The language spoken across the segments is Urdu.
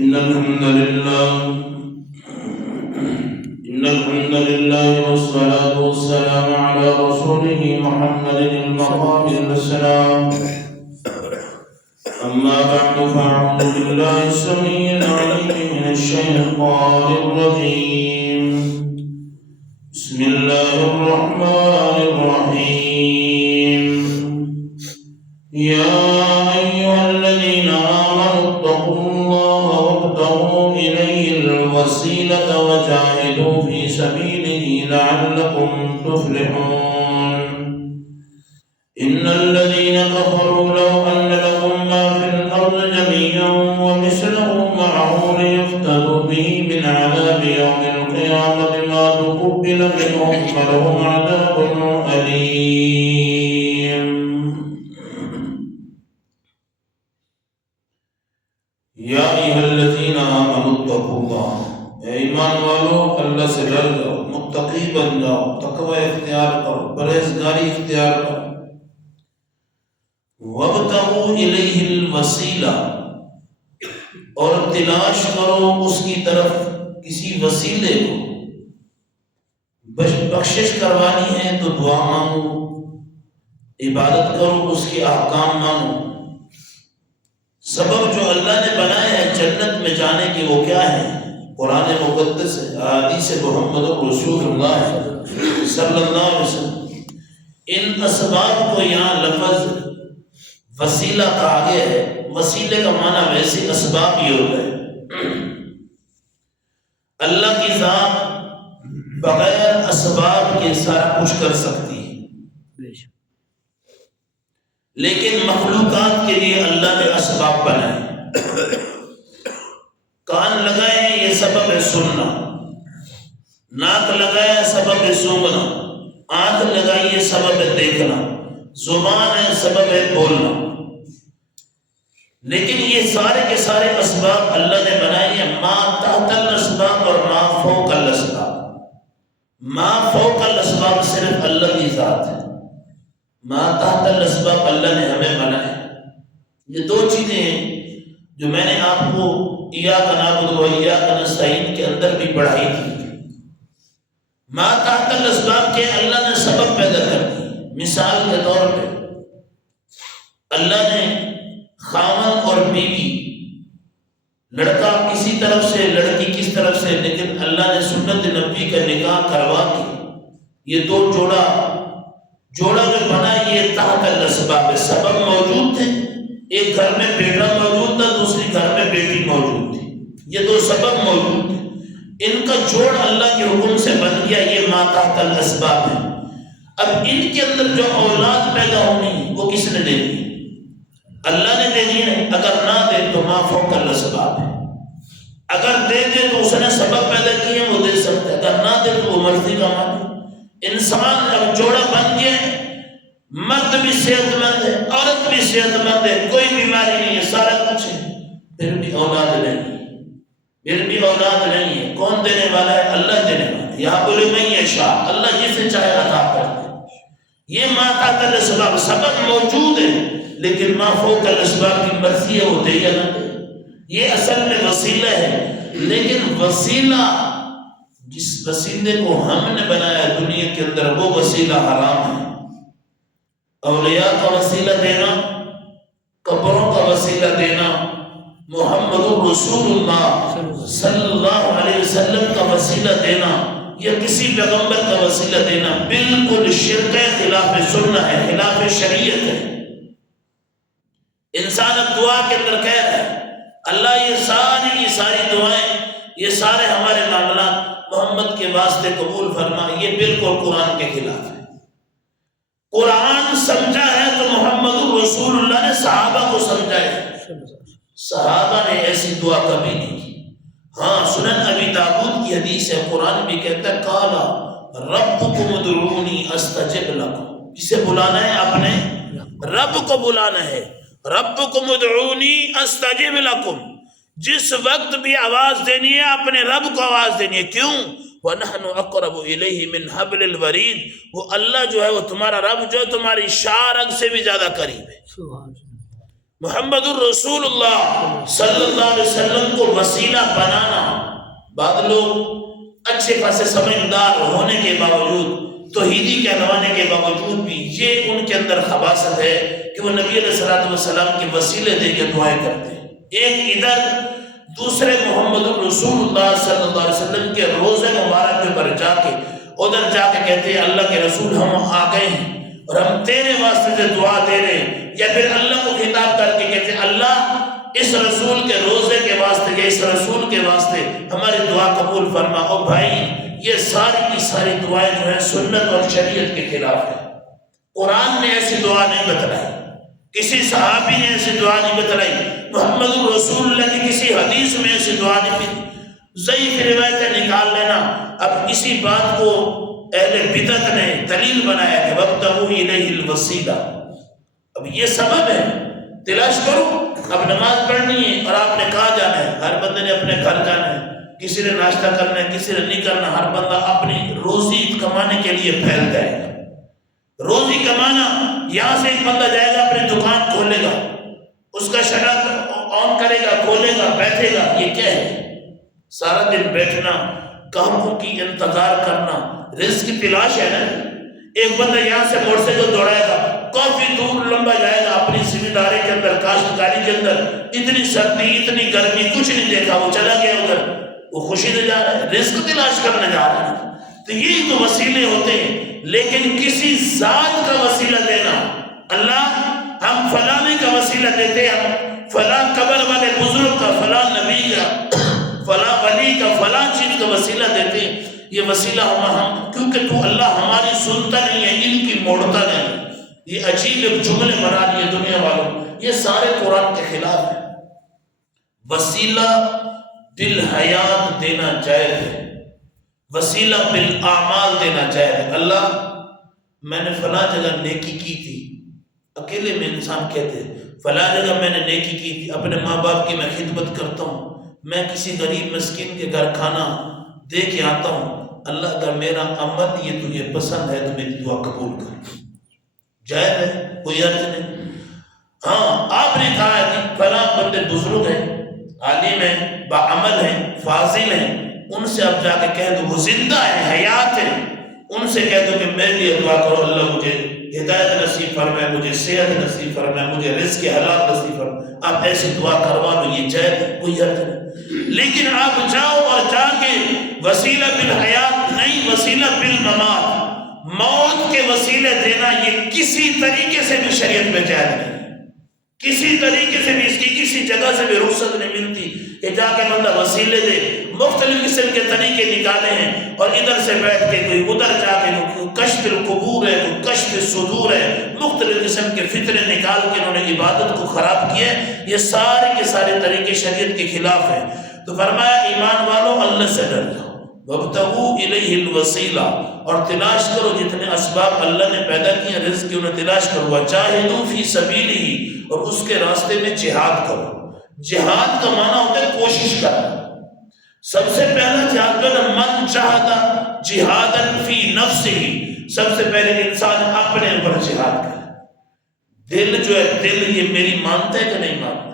إن الحمد لله والصلاة والسلام على رسوله محمد المقام السلام. أما بعد فأعوذ بالله السميع العليم من الشيطان الرجيم. بسم الله الرحمن الرحيم. يا أيها الذين آمنوا اتقوا الله وابتغوا إليه الوسيلة وجاهدوا في سبيله لعلكم تفلحون. إن الذين كفروا لو أن لهم ما في الأرض جميعا ومثله معه ليفتدوا به من عذاب يوم القيامة ما تقبل منهم ولهم عذاب أليم. یا ایھا الذین آمنوا اتقوا اللہ، اے ایمان والو اللہ سے ڈر جاؤ، متقی بن جاؤ، تقوی اختیار کرو، پرہیزگاری اختیار کرو. وابتغوا الیہ الوسیلہ، اور تلاش کرو اس کی طرف کسی وسیلے کو. بخشش کروانی ہے تو دعا مانگو، عبادت کرو، اس کے احکام مانو. سبب جو اللہ نے بنائے ہیں جنت میں جانے کے وہ کیا ہے؟ قرآن مقدس ہے، احادیث محمد رسول اللہ صلی اللہ علیہ وسلم. ان اسباب کو یہاں لفظ وسیلہ کہا گیا ہے. وسیلے کا معنی ویسے اسباب ہی ہوتا ہے. اللہ کی ذات بغیر اسباب کے سارا کچھ کر سکتی ہے، لیکن مخلوقات کے لیے اللہ نے اسباب بنائے. کان لگائے ہیں یہ سبب ہے سننا، ناک لگایا ہے سبب ہے سونگنا، آنکھ لگائی ہے سبب ہے دیکھنا، زبان ہے سبب ہے بولنا. لیکن یہ سارے کے سارے اسباب اللہ نے بنائے ہیں ما تحت الاسباب اور ما فوق الاسباب. ما فوق الاسباب صرف اللہ کی ذات ہے، ما تحت الاسباب اللہ نے ہمیں بنائے. یہ دو چیزیں ہیں جو میں نے آپ کو ایاک نعبد و ایاک نستعین کے اندر بھی پڑھائی تھی. ما تحت الاسباب کے اللہ نے سبب پیدا کر دی. مثال کے طور پہ اللہ نے خاوند اور بیوی، لڑکا کسی طرف سے لڑکی کس طرف سے، لیکن اللہ نے سنت نبی کا نکاح کروا کے یہ دو جوڑا جو بنا یہ تحت الاسباب ہے. سبب موجود تھے، ایک گھر میں بیٹا موجود تھا، دوسری گھر میں بیٹی موجود تھی. یہ دو سبب موجود تھے، ان کا جوڑ اللہ کے حکم سے بن گیا. یہ ما تحت الاسباب ہے. اب ان کے اندر جو اولاد پیدا ہونی وہ کس نے دے دی؟ اللہ نے دے دی ہے. اگر نہ دے تو ما فوق الاسباب ہے. اگر دے دے تو اس نے سبب پیدا کیے وہ دے سکتا ہے، اگر نہ دے تو وہ مرضی کا مالک. انسان اب جوڑا بن گیا، مرد بھی صحت مند ہے، عورت بھی صحت مند ہے، کوئی بیماری نہیں ہے، سارا کچھ ہے، پھر بھی اولاد نہیں ہے. پھر بھی اولاد نہیں ہے. کون دینے والا ہے؟ اللہ دینے والا ہے. یہاں بولے میں یشاء، اللہ جسے چاہے عطا کرتا ہے. یہ ما تحت الاسباب سبب موجود ہے، لیکن ما فوق الاسباب کی مرضی ہے وہ دے یا نہ دے. یہ اصل میں وسیلہ ہے. لیکن وسیلہ جس وسیلے کو ہم نے بنایا دنیا کے اندر وہ وسیلہ حرام ہے. اولیاء کا وسیلہ دینا، قبروں کا وسیلہ دینا، محمد رسول اللہ صلی اللہ علیہ وسلم کا وسیلہ دینا یا کسی پیغمبر کا وسیلہ دینا بالکل شرک ہے، خلاف سنت ہے، خلاف شریعت ہے. انسان اب دعا کے اندر کہہ رہا ہے اللہ یہ ساری کی ساری دعائیں، یہ سارے ہمارے معاملات محمد کے واسطے قبول فرما. یہ بالکل قرآن کے خلاف ہے. قرآن سمجھا ہے تو محمد رسول اللہ نے صحابہ کو سمجھایا. صحابہ نے ایسی دعا کبھی نہیں کی. ہاں سنن ابی داؤد کی حدیث ہے، قرآن بھی کہتا ہے قالا ربکم ادعونی استجب لکم. جسے بلانا ہے اپنے رب کو بلانا ہے. ربکم ادعونی استجب لکم. جس وقت بھی آواز دینی ہے اپنے رب کو آواز دینی ہے. کیوں؟ وَنَحْنُ أَقْرَبُ إِلَيْهِ مِنْ حَبْلِ الْوَرِيدِ. وہ اللہ جو ہے وہ تمہارا رب جو ہے تمہاری شاہ رگ سے بھی زیادہ قریب ہے. محمد الرسول اللہ صلی اللہ علیہ وسلم کو وسیلہ بنانا، بعض لوگ اچھے خاصے سمجھدار ہونے کے باوجود، توحیدی کہلوانے کے باوجود بھی یہ ان کے اندر خباثت ہے کہ وہ نبی علیہ السلام کے وسیلے دے کے دعائیں کرتے ہیں، ایک ادھر دوسرے محمد الرسول اللہ صلی اللہ علیہ وسلم کے روزے مبارک کے پر جا کے ادھر جا کے کہتے ہیں اللہ کے رسول ہم آ گئے ہیں اور ہم تیرے واسطے سے دعا دے رہے ہیں، یا پھر اللہ کو خطاب کر کے کہتے ہیں اللہ اس رسول کے روزے کے واسطے یا اس رسول کے واسطے ہماری دعا قبول فرما۔ اور بھائی یہ ساری کی ساری دعائیں جو ہیں سنت اور شریعت کے خلاف ہے، قرآن نے ایسی دعا نہیں بتلائی، کسی صحابی نے ایسی دعا نہیں بتلائی، محمد الرسول اللہ کی کسی حدیث میں ایسی دعا نہیں بتلائی۔ ضعیف روایتیں نکال لینا، اب اسی بات کو اہل بدعت نے دلیل بنایا کہ وابتغوا الیہ الوسیلہ، اب یہ سبب ہے، تلاش کرو، اب نماز پڑھنی ہے اور آپ نے کہاں جانا ہے، ہر بندے نے اپنے گھر جانا ہے، کسی نے ناشتہ کرنا ہے کسی نے نہیں کرنا، ہر بندہ اپنی روزی کمانے کے لیے پھیل جائے گا، روزی کمانا، یہاں سے ایک بندہ جائے گا اپنی دکان کھولے گا، اس کا شٹر آن کرے گا، کھولے گا، بیٹھے گا، یہ کیا ہے؟ سارا دن بیٹھنا، گاہکوں کی انتظار کرنا، رزق کی تلاش ہے نا۔ ایک بندہ یہاں سے موٹر سائیکل دوڑائے گا، کافی دور لمبا جائے گا اپنی ذمہ داری کے اندر، کاشتکاری کے اندر، اتنی سردی اتنی گرمی کچھ نہیں دیکھا، وہ چلا گیا ادھر، وہ خوشی سے جا رہا ہے، رزق تلاش کرنے جا رہا ہے۔ تو یہی تو وسیلے ہوتے ہیں، لیکن کسی ذات کا وسیلہ دینا، اللہ ہم فلانے کا وسیلہ دیتے ہیں، ہم فلاں قبر والے بزرگ کا، فلاں نبی کا، فلاں ولی کا، فلاں چیز کا وسیلہ دیتے ہیں، یہ وسیلہ ہم کیونکہ تو اللہ ہماری سنتا نہیں ہے، ان کی موڑتا نہیں، یہ عجیب ایک جملے بنا لیے دنیا والوں، یہ سارے قرآن کے خلاف ہے۔ وسیلہ بالحیات دینا جائز ہے، وسیلہ بالاعمال دینا جائز ہے۔ اللہ میں نے فلاں جگہ نیکی کی تھی، اکیلے میں انسان کہتے ہیں فلاں جگہ میں نے نیکی کی تھی، اپنے ماں باپ کی میں خدمت کرتا ہوں، میں کسی غریب مسکین کے گھر کھانا دے کے آتا ہوں، اللہ اگر میرا عمل یہ تجھے پسند ہے تو میری دعا قبول کر، جائز ہے، کوئی عرض نہیں۔ ہاں آپ نے کہا ہے کہ فلاں بندے بزرگ ہیں، عالم ہیں، باعمل ہیں، فاضل ہیں، ان سے اب جا کے کہہ دو، وہ زندہ ہیں، حیات ہیں، ان سے کہہ دو کہ میرے لیے دعا کرو، اللہ مجھے ہدایت نصیب فرمائے، مجھے صحت نصیب فرمائے، مجھے رزق حلال نصیب فرمائے، آپ ایسی دعا کروا لو، یہ جائز ہے، کوئی حرج نہیں۔ لیکن آپ جاؤ اور جا کے وسیلہ بالحیات نہیں، وسیلہ بالممات، موت کے وسیلے دینا یہ کسی طریقے سے بھی شریعت میں جائز نہیں، کسی طریقے سے بھی، اس کی کسی جگہ سے بھی رخصت نہیں ملتی کہ جا کے بندہ وسیلے دے۔ مختلف قسم کے طریقے نکالے ہیں اور ادھر سے بیٹھ کے کوئی ادھر جا کے کوئی کشف القبور ہے، کوئی کشف الصدور ہے، مختلف قسم کے فتنے نکال کے انہوں نے عبادت کو خراب کیا ہے، یہ سارے کے سارے طریقے شریعت کے خلاف ہیں۔ تو فرمایا ایمان والو اللہ سے ڈر جاؤ، وابتغوا الیہ الوسیلہ، اور تلاش کرو جتنے اسباب اللہ نے پیدا کیے رزق کی انہیں تلاش کرو، وجاہدوا فی سبیلہ، اور اس کے راستے میں جہاد کرو۔ جہاد کا معنی ہوتا ہے کوشش کرنا۔ سب سے پہلا جہاد کرنا، من جہاد جہادا فی نفسہ، سب سے پہلے انسان اپنے اوپر جہاد کرے۔ دل جو ہے، دل یہ میری مانتا ہے کہ نہیں مانتا،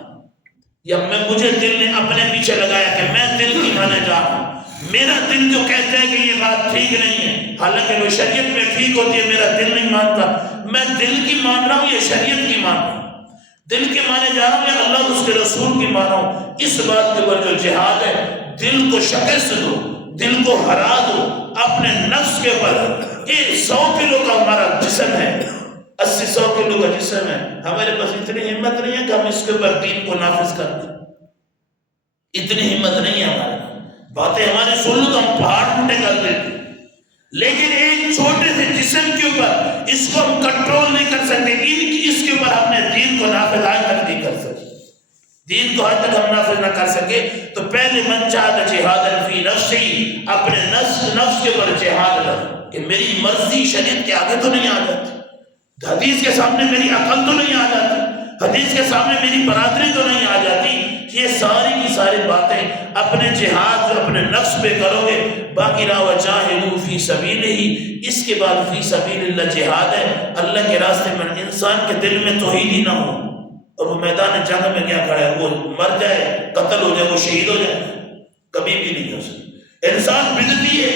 یا مجھے دل نے اپنے پیچھے لگایا کہ میں دل کی مانے جا رہا ہوں، میرا دل جو کہتا ہے کہ یہ بات ٹھیک نہیں ہے، حالانکہ وہ شریعت میں ٹھیک ہوتی ہے، میرا دل نہیں مانتا، میں دل کی مان رہا ہوں یا شریعت کی مان رہا ہوں، دل کے مانے جا رہا ہوں یا اللہ اس کے رسول کی مان رہا ہوں۔ اس بات کے اوپر جو جہاد ہے، دل کو شکست دو، دل کو ہرا دو، اپنے نفس کے اوپر۔ یہ 100 کلو کا ہمارا جسم ہے، 80-100 کلو کا جسم ہے، ہمارے پاس اتنی ہمت نہیں ہے کہ ہم اس کے اوپر دین کو نافذ کر دیں، اتنی ہمت نہیں ہے ہمارے، باتیں ہمارے سن لو تو ہم پہاڑ ٹوٹے کر دیتے، لیکن ایک چھوٹے سے جسم کے اوپر اس کو ہم کنٹرول نہیں کر سکتے، اس کے اوپر ہم نے دین کو نافذ آج تک نہیں کر سکتے، دین کو حد تک ہم نافذ نہ کر سکے۔ تو پہلے من جہاد جہادا فی نفسی، اپنے نفس کے اوپر جہاد لگ کہ میری مرضی شریعت کے آگے تو نہیں آ جاتی، حدیث کے سامنے میری عقل تو نہیں آ جاتی، حدیث کے سامنے میری برادری تو نہیں آ جاتی۔ یہ ساری کی ساری باتیں اپنے جہاد جو اپنے نفس پہ کرو گے، باقی رہا وجاہدوا فی سبیلہ، اس کے بعد فی سبیل اللہ جہاد ہے، اللہ کے راستے میں انسان کے دل میں توحید ہی نہ ہو، اور وہ میدان جنگ میں کیا کھڑا ہے، وہ مر جائے، قتل ہو جائے، وہ شہید ہو جائے، کبھی بھی نہیں ہو سکتا۔ انسان بدعتی ہے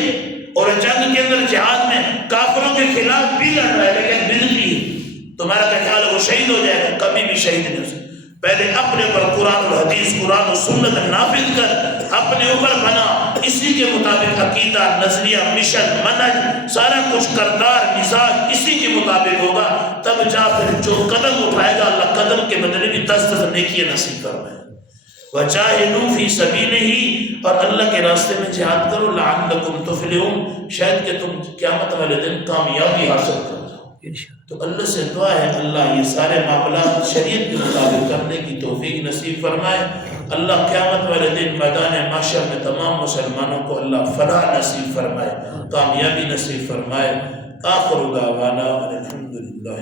اور جنگ کے اندر جہاد میں کافروں کے خلاف بھی لڑ رہا ہے لیکن بدعتی ہے، تمہارا کیا خیال ہے وہ شہید ہو جائے گا؟ کبھی بھی شہید نہیں ہو سکتا۔ پہلے اپنے اوپر قرآن و حدیث، قرآن و سنت نافذ کر، اپنے اوپر بنا، اسی کے مطابق عقیدہ، نظریہ، مشن، منہج، سارا کچھ کردار، مزاج اسی کے مطابق ہوگا، تب جا پھر جو قدم اٹھائے گا اللہ قدم کے بدلے بھی 10 نیکیاں نصیب فرمائے۔ وَجَاهِدُوا فِي سَبِيلِهِ، اور اللہ کے راستے میں جہاد کرو، لَعَلَّكُمْ تُفْلِحُونَ، شاید کہ تم قیامت والے دن کامیابی حاصل کر جاؤ۔ تو اللہ سے دعا ہے اللہ یہ سارے معاملات شریعت کے مطابق کرنے کی توفیق نصیب فرمائے۔ اللہ قیامت والے دن میدان محشر میں تمام مسلمانوں کو اللہ فلاح نصیب فرمائے، کامیابی نصیب فرمائے۔ آخر دعوانا الحمدللہ۔